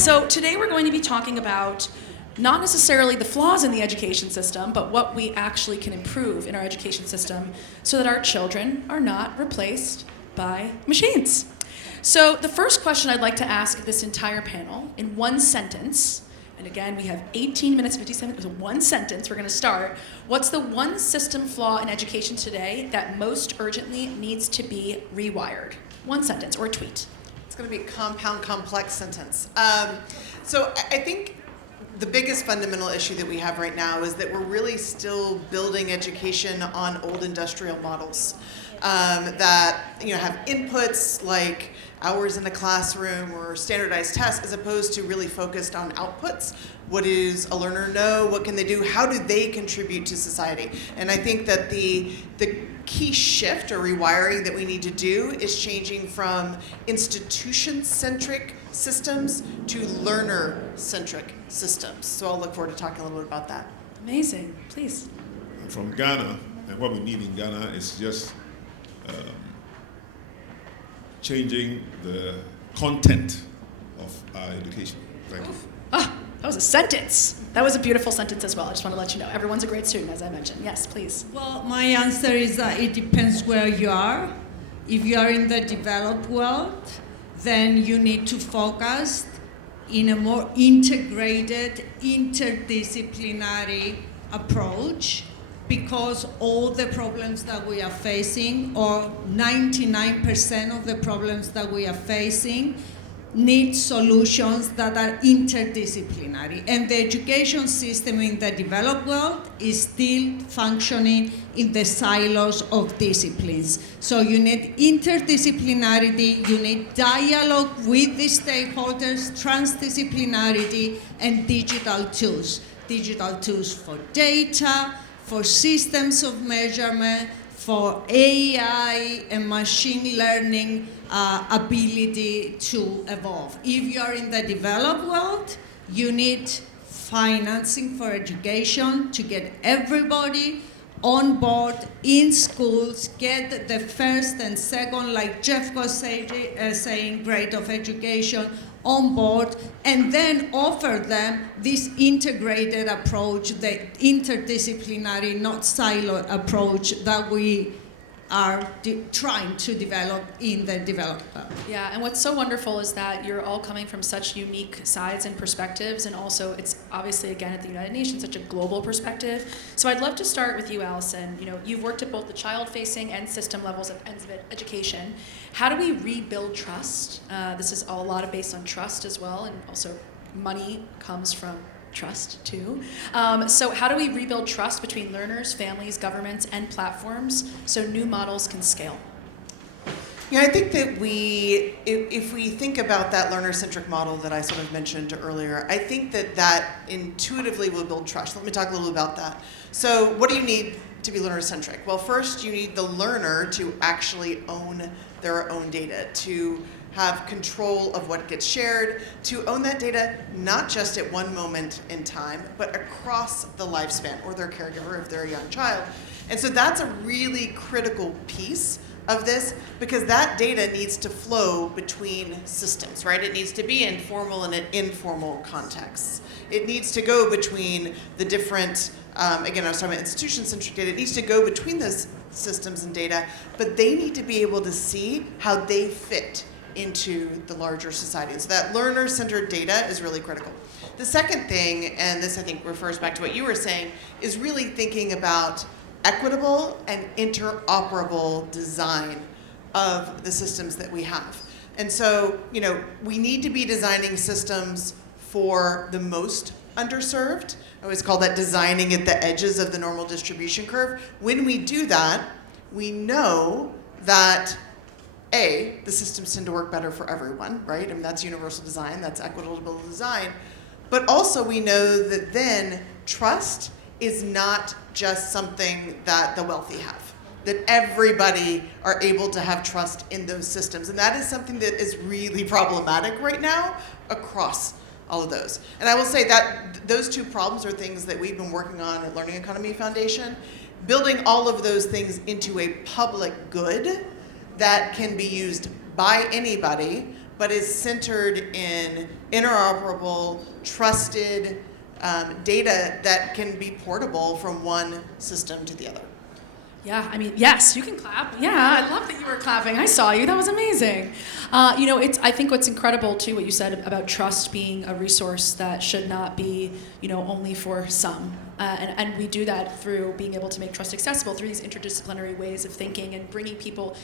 So today we're going to be talking about not necessarily the flaws in the education system, but what we actually can improve in our education system so that our children are not replaced by machines. So the first question I'd like to ask this entire panel in one sentence, and again, we have 18 minutes, 57 minutes, one sentence, we're gonna start. What's the one system flaw in education today that most urgently needs to be rewired? One sentence or a tweet. It's gonna be a compound, complex sentence. So I think the biggest fundamental issue that we have right now is that we're really still building education on old industrial models that have inputs like hours in the classroom or standardized tests as opposed to really focused on outputs. What does a learner know? What can they do? How do they contribute to society? And I think that the key shift or rewiring that we need to do is changing from institution-centric systems to learner-centric systems. So I'll look forward to talking a little bit about that. Amazing, please. From Ghana, and what we need in Ghana is just changing the content of our education. Thank you. Ah, that was a sentence. That was a beautiful sentence as well. I just want to let you know. Everyone's a great student, as I mentioned. Yes, please. Well, my answer is that it depends where you are. If you are in the developed world, then you need to focus in a more integrated, interdisciplinary approach, because all the problems that we are facing, or 99% of the problems that we are facing, need solutions that are interdisciplinary. And the education system in the developed world is still functioning in the silos of disciplines. So you need interdisciplinarity, you need dialogue with the stakeholders, transdisciplinarity, and digital tools. Digital tools for data, for systems of measurement, for AI and machine learning ability to evolve. If you are in the developed world, you need financing for education to get everybody on board in schools, get the first and second, like Jeff was saying, grade of education on board, and then offer them this integrated approach, the interdisciplinary, not silo approach that we are trying to develop in the developed world. Yeah, and what's so wonderful is that you're all coming from such unique sides and perspectives, and also it's obviously, again, at the United Nations, such a global perspective. So I'd love to start with you, Alison. You've worked at both the child-facing and system levels of education. How do we rebuild trust? This is a lot of based on trust as well, and also money comes from trust too. So how do we rebuild trust between learners, families, governments, and platforms so new models can scale? Yeah, I think that if we think about that learner-centric model that I sort of mentioned earlier, I think that intuitively will build trust. Let me talk a little about that. So what do you need to be learner-centric? Well, first you need the learner to actually own their own data, to have control of what gets shared, to own that data not just at one moment in time, but across the lifespan, or their caregiver if they're a young child. And so that's a really critical piece of this, because that data needs to flow between systems, right? It needs to be in formal and in informal contexts. It needs to go between the different, again, I was talking about institution-centric data, it needs to go between those systems and data, but they need to be able to see how they fit into the larger society. So that learner-centered data is really critical. The second thing, and this I think refers back to what you were saying, is really thinking about equitable and interoperable design of the systems that we have. And so, we need to be designing systems for the most underserved. I always call that designing at the edges of the normal distribution curve. When we do that, we know that the systems tend to work better for everyone, right? I mean, that's universal design, that's equitable design. But also we know that then trust is not just something that the wealthy have, that everybody are able to have trust in those systems. And that is something that is really problematic right now across all of those. And I will say that those two problems are things that we've been working on at Learning Economy Foundation, building all of those things into a public good that can be used by anybody, but is centered in interoperable, trusted data that can be portable from one system to the other. Yeah, I mean, yes, you can clap. Yeah, I love that you were clapping. I saw you. That was amazing. I think what's incredible, too, what you said about trust being a resource that should not be, only for some. And we do that through being able to make trust accessible through these interdisciplinary ways of thinking and bringing people,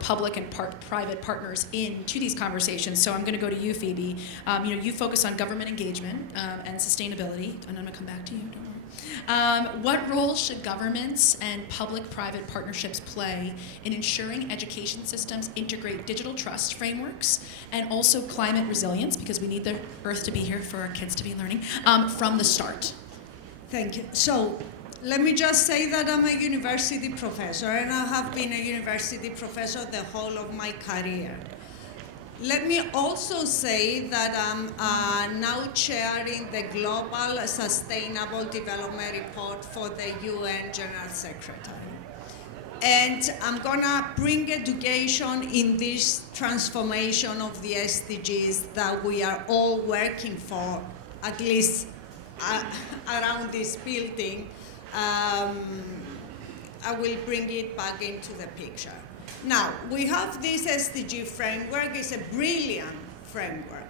public and private partners into these conversations. So I'm going to go to you, Phoebe. You focus on government engagement and sustainability, and I'm going to come back to you. Don't worry. What role should governments and public-private partnerships play in ensuring education systems integrate digital trust frameworks and also climate resilience, because we need the Earth to be here for our kids to be learning, from the start? Thank you. So let me just say that I'm a university professor, and I have been a university professor the whole of my career. Let me also say that I'm now chairing the Global Sustainable Development Report for the UN General Secretary. And I'm gonna bring education in this transformation of the SDGs that we are all working for, at least around this building. I will bring it back into the picture. Now, we have this SDG framework. It's a brilliant framework.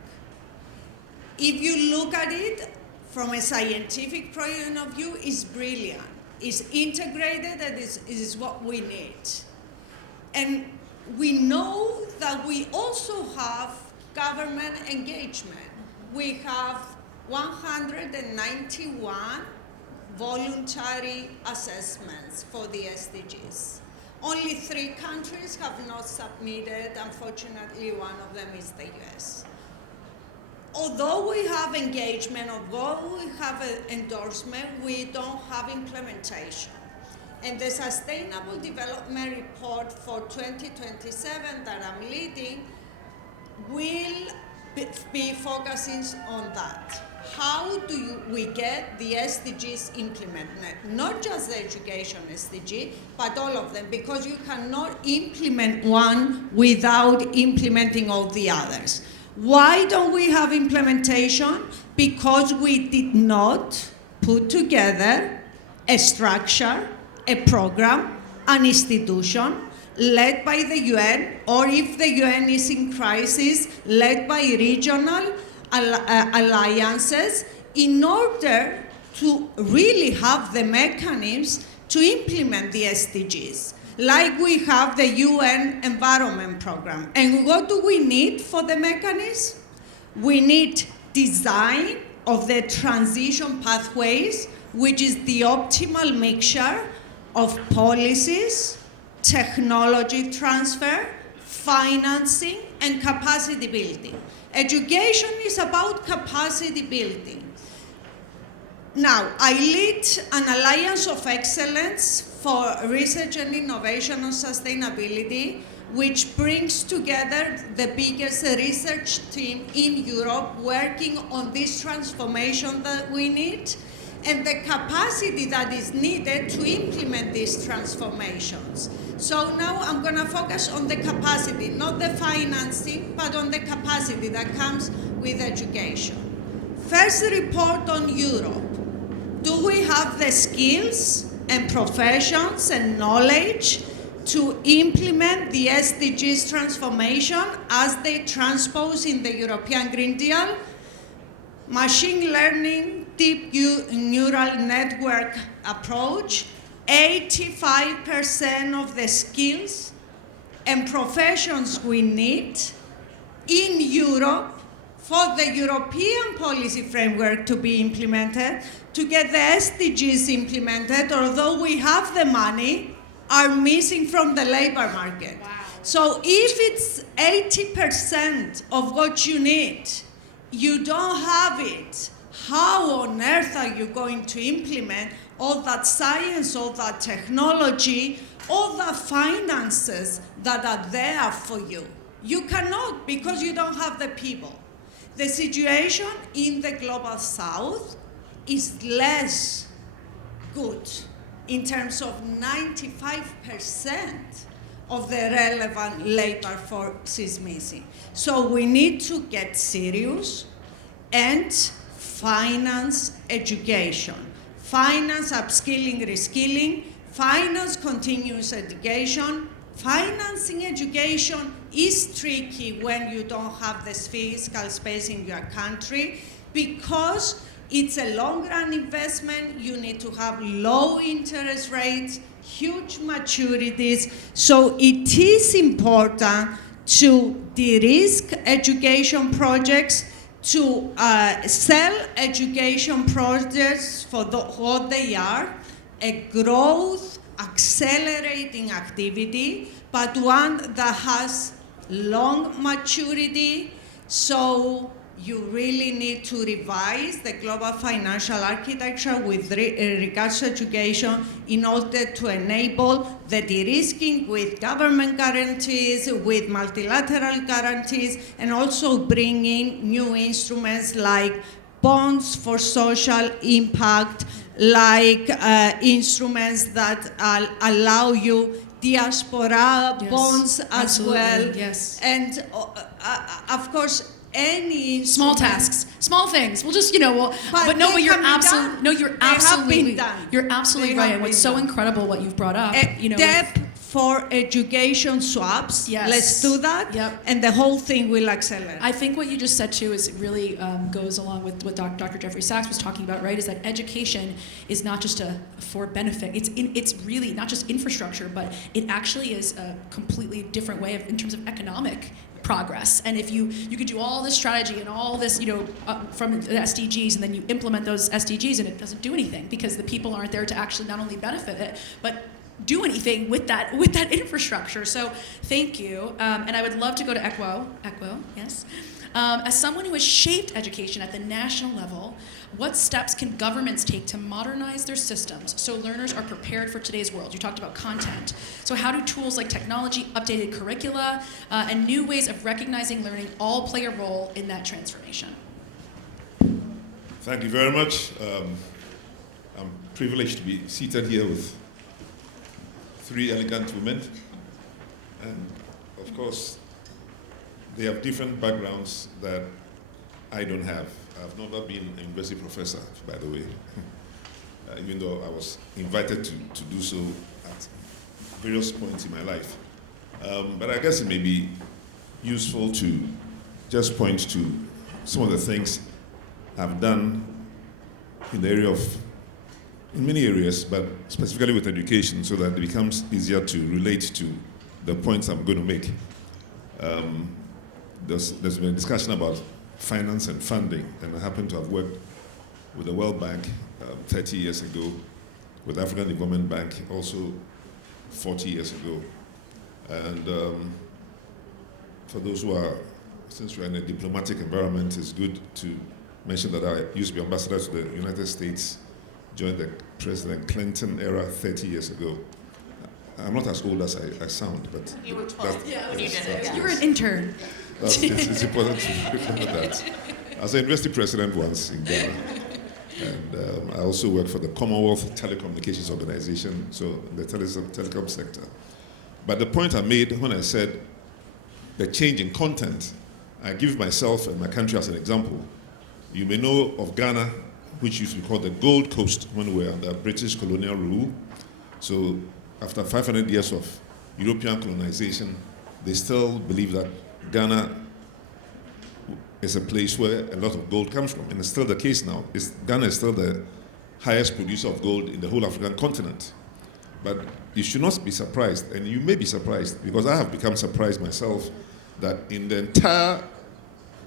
If you look at it from a scientific point of view, it's brilliant. It's integrated, and it is what we need. And we know that we also have government engagement. We have 191 voluntary assessments for the SDGs. Only 3 countries have not submitted. Unfortunately, one of them is the US. Although we have engagement, although we have an endorsement, we don't have implementation. And the Sustainable Development Report for 2027 that I'm leading will be focusing on that. How do we get the SDGs implemented? Not just the education SDG, but all of them, because you cannot implement one without implementing all the others. Why don't we have implementation? Because we did not put together a structure, a program, an institution led by the UN, or if the UN is in crisis, led by regional alliances, in order to really have the mechanisms to implement the SDGs, like we have the UN Environment Program. And what do we need for the mechanism? We need design of the transition pathways, which is the optimal mixture of policies, technology transfer, financing, and capacity building. Education is about capacity building. Now, I lead an Alliance of Excellence for Research and Innovation on Sustainability, which brings together the biggest research team in Europe working on this transformation that we need and the capacity that is needed to implement these transformations. So now I'm going to focus on the capacity, not the financing, but on the capacity that comes with education. First report on Europe. Do we have the skills and professions and knowledge to implement the SDGs transformation as they transpose in the European Green Deal? Machine learning, deep neural network approach, 85% of the skills and professions we need in Europe for the European policy framework to be implemented, to get the SDGs implemented, although we have the money, are missing from the labor market. Wow. So if it's 80% of what you need, you don't have it, how on earth are you going to implement all that science, all that technology, all the finances that are there for you? You cannot, because you don't have the people. The situation in the Global South is less good in terms of 95% of the relevant labor force is missing. So we need to get serious and finance education, finance upskilling, reskilling, finance continuous education. Financing education is tricky when you don't have this fiscal space in your country because it's a long-run investment. You need to have low interest rates, huge maturities. So it is important to de-risk education projects, to sell education projects for what they are, a growth accelerating activity, but one that has long maturity. So you really need to revise the global financial architecture with regards to education in order to enable the de-risking with government guarantees, with multilateral guarantees, and also bring in new instruments like bonds for social impact, like instruments that allow you diaspora bonds as well. Yes. And of course, any small tasks, small things. We'll just, but you're absolutely right. And what's so incredible what you've brought up, Debt for education swaps. Yes. Let's do that. Yep. And the whole thing will accelerate. I think what you just said too is really goes along with what Dr. Jeffrey Sachs was talking about, right? Is that education is not just for benefit. It's really not just infrastructure, but it actually is a completely different way in terms of economic progress. And if you could do all this strategy and all this, from the SDGs, and then you implement those SDGs and it doesn't do anything because the people aren't there to actually not only benefit it, but do anything with that infrastructure. So thank you. And I would love to go to Ekwow. Ekwow, yes. As someone who has shaped education at the national level, what steps can governments take to modernize their systems so learners are prepared for today's world? You talked about content. So how do tools like technology, updated curricula, and new ways of recognizing learning all play a role in that transformation? Thank you very much. I'm privileged to be seated here with three elegant women. And of course, they have different backgrounds that I don't have. I've never been a university professor, by the way, even though I was invited to do so at various points in my life. But I guess it may be useful to just point to some of the things I've done in the area in many areas, but specifically with education, so that it becomes easier to relate to the points I'm going to make. There's been a discussion about finance and funding, and I happen to have worked with the World Bank 30 years ago, with African Development Bank also 40 years ago. And for those who are, since we're in a diplomatic environment, it's good to mention that I used to be ambassador to the United States, joined the President Clinton era 30 years ago. I'm not as old as I sound, but you were 12 when you did it. You were an intern. It's important to remember that. I was a university president once in Ghana, and I also worked for the Commonwealth Telecommunications Organization, so in the telecom sector. But the point I made when I said the change in content, I give myself and my country as an example. You may know of Ghana, which used to be called the Gold Coast when we were under British colonial rule. So after 500 years of European colonization, they still believe that Ghana is a place where a lot of gold comes from, and it's still the case now. Ghana is still the highest producer of gold in the whole African continent. But you should not be surprised, and you may be surprised, because I have become surprised myself, that in the entire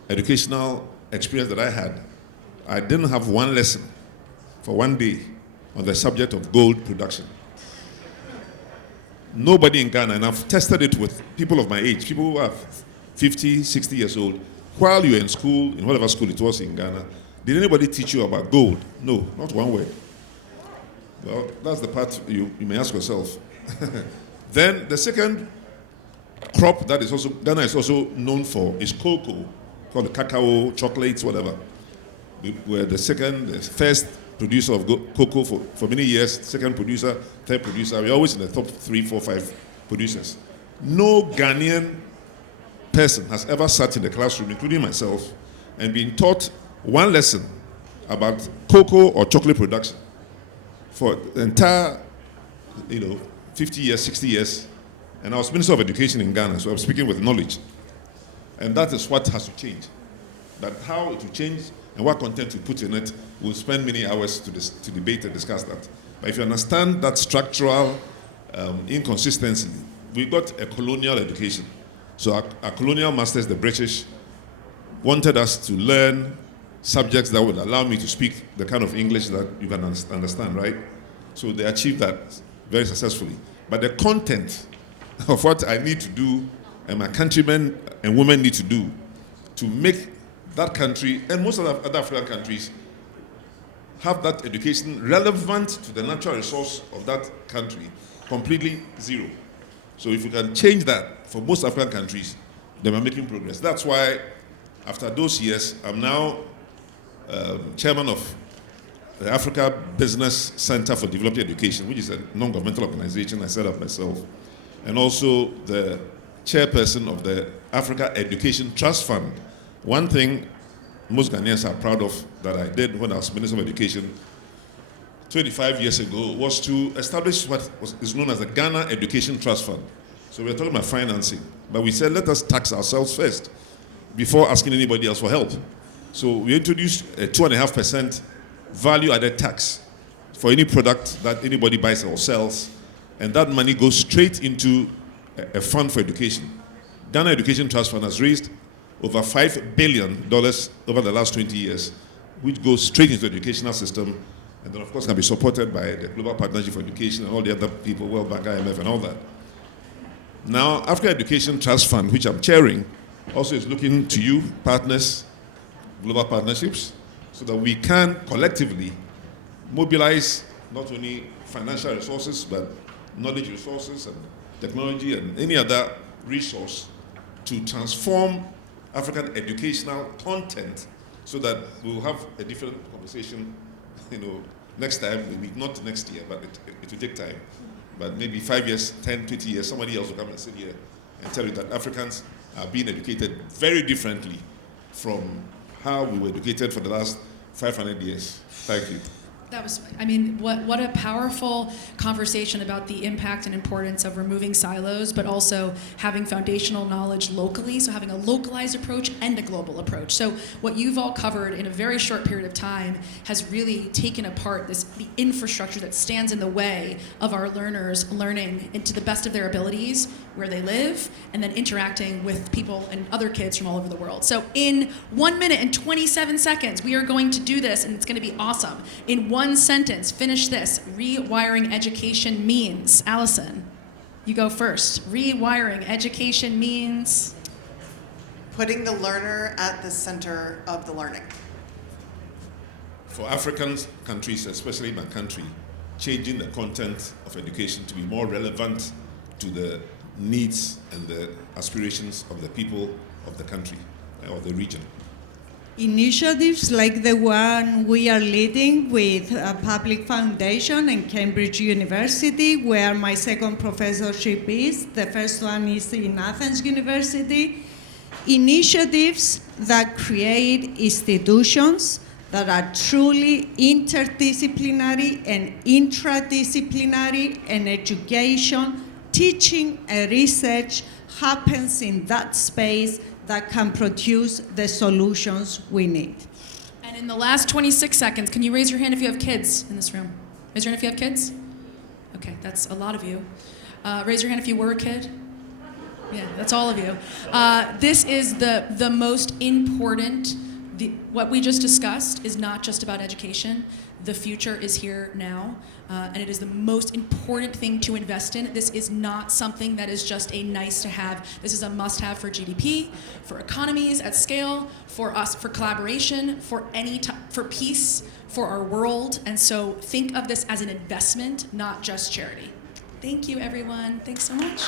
educational experience that I had, I didn't have one lesson for one day on the subject of gold production. Nobody in Ghana, and I've tested it with people of my age, people who are 50, 60 years old. While you were in school, in whatever school it was in Ghana, did anybody teach you about gold? No, not one word. Well, that's the part you may ask yourself. Then the second crop that is also, Ghana is also known for is cocoa, called the cacao, chocolates, whatever. We were the first producer of cocoa for many years, second producer, third producer. We're always in the top 3, 4, 5 producers. no Ghanaian person has ever sat in the classroom, including myself, and been taught one lesson about cocoa or chocolate production for the entire, 50 years, 60 years. And I was Minister of Education in Ghana, so I'm speaking with knowledge. And that is what has to change. That how it will change and what content we put in it, we'll spend many hours to debate and discuss that. But if you understand that structural inconsistency, we got a colonial education. So our colonial masters, the British, wanted us to learn subjects that would allow me to speak the kind of English that you can understand, right? So they achieved that very successfully. But the content of what I need to do and my countrymen and women need to do to make that country and most of the other African countries have that education relevant to the natural resource of that country, completely zero. So if we can change that for most African countries, then we're making progress. That's why after those years, I'm now chairman of the Africa Business Center for Developing Education, which is a non-governmental organization I set up myself, and also the chairperson of the Africa Education Trust Fund. One thing most Ghanaians are proud of that I did when I was Minister of Education 25 years ago was to establish what is known as the Ghana Education Trust Fund. So we're talking about financing, but we said let us tax ourselves first before asking anybody else for help. So we introduced a 2.5% value-added tax for any product that anybody buys or sells, and that money goes straight into a fund for education. Ghana Education Trust Fund has raised over $5 billion over the last 20 years, which goes straight into the educational system, and then of course can be supported by the Global Partnership for Education and all the other people, World Bank, IMF, and all that. Now, Africa Education Trust Fund, which I'm chairing, also is looking to you, partners, global partnerships, so that we can collectively mobilize not only financial resources, but knowledge resources and technology and any other resource to transform African educational content so that we'll have a different conversation, next time, maybe not next year, but it will take time. But maybe 5 years, 10, 20 years, somebody else will come and sit here and tell you that Africans are being educated very differently from how we were educated for the last 500 years. Thank you. That was, what a powerful conversation about the impact and importance of removing silos, but also having foundational knowledge locally, so having a localized approach and a global approach. So what you've all covered in a very short period of time has really taken apart the infrastructure that stands in the way of our learners learning into the best of their abilities where they live, and then interacting with people and other kids from all over the world. So in 1 minute and 27 seconds, we are going to do this, and it's going to be awesome. In one sentence, finish this. Rewiring education means. Alison, you go first. Rewiring education means? Putting the learner at the center of the learning. For African countries, especially my country, changing the content of education to be more relevant to the needs and the aspirations of the people of the country or the region. Initiatives like the one we are leading with a public foundation and Cambridge University, where my second professorship is. The first one is in Athens University. Initiatives that create institutions that are truly interdisciplinary and intradisciplinary, and education, teaching and research happens in that space that can produce the solutions we need. And in the last 26 seconds, can you raise your hand if you have kids in this room? Raise your hand if you have kids. Okay, that's a lot of you. Raise your hand if you were a kid. Yeah, that's all of you. This is the most important. What we just discussed is not just about education. The future is here now, and it is the most important thing to invest in. This is not something that is just a nice to have. This is a must have for GDP, for economies at scale, for us, for collaboration, for for peace, for our world. And so think of this as an investment, not just charity. Thank you, everyone. Thanks so much.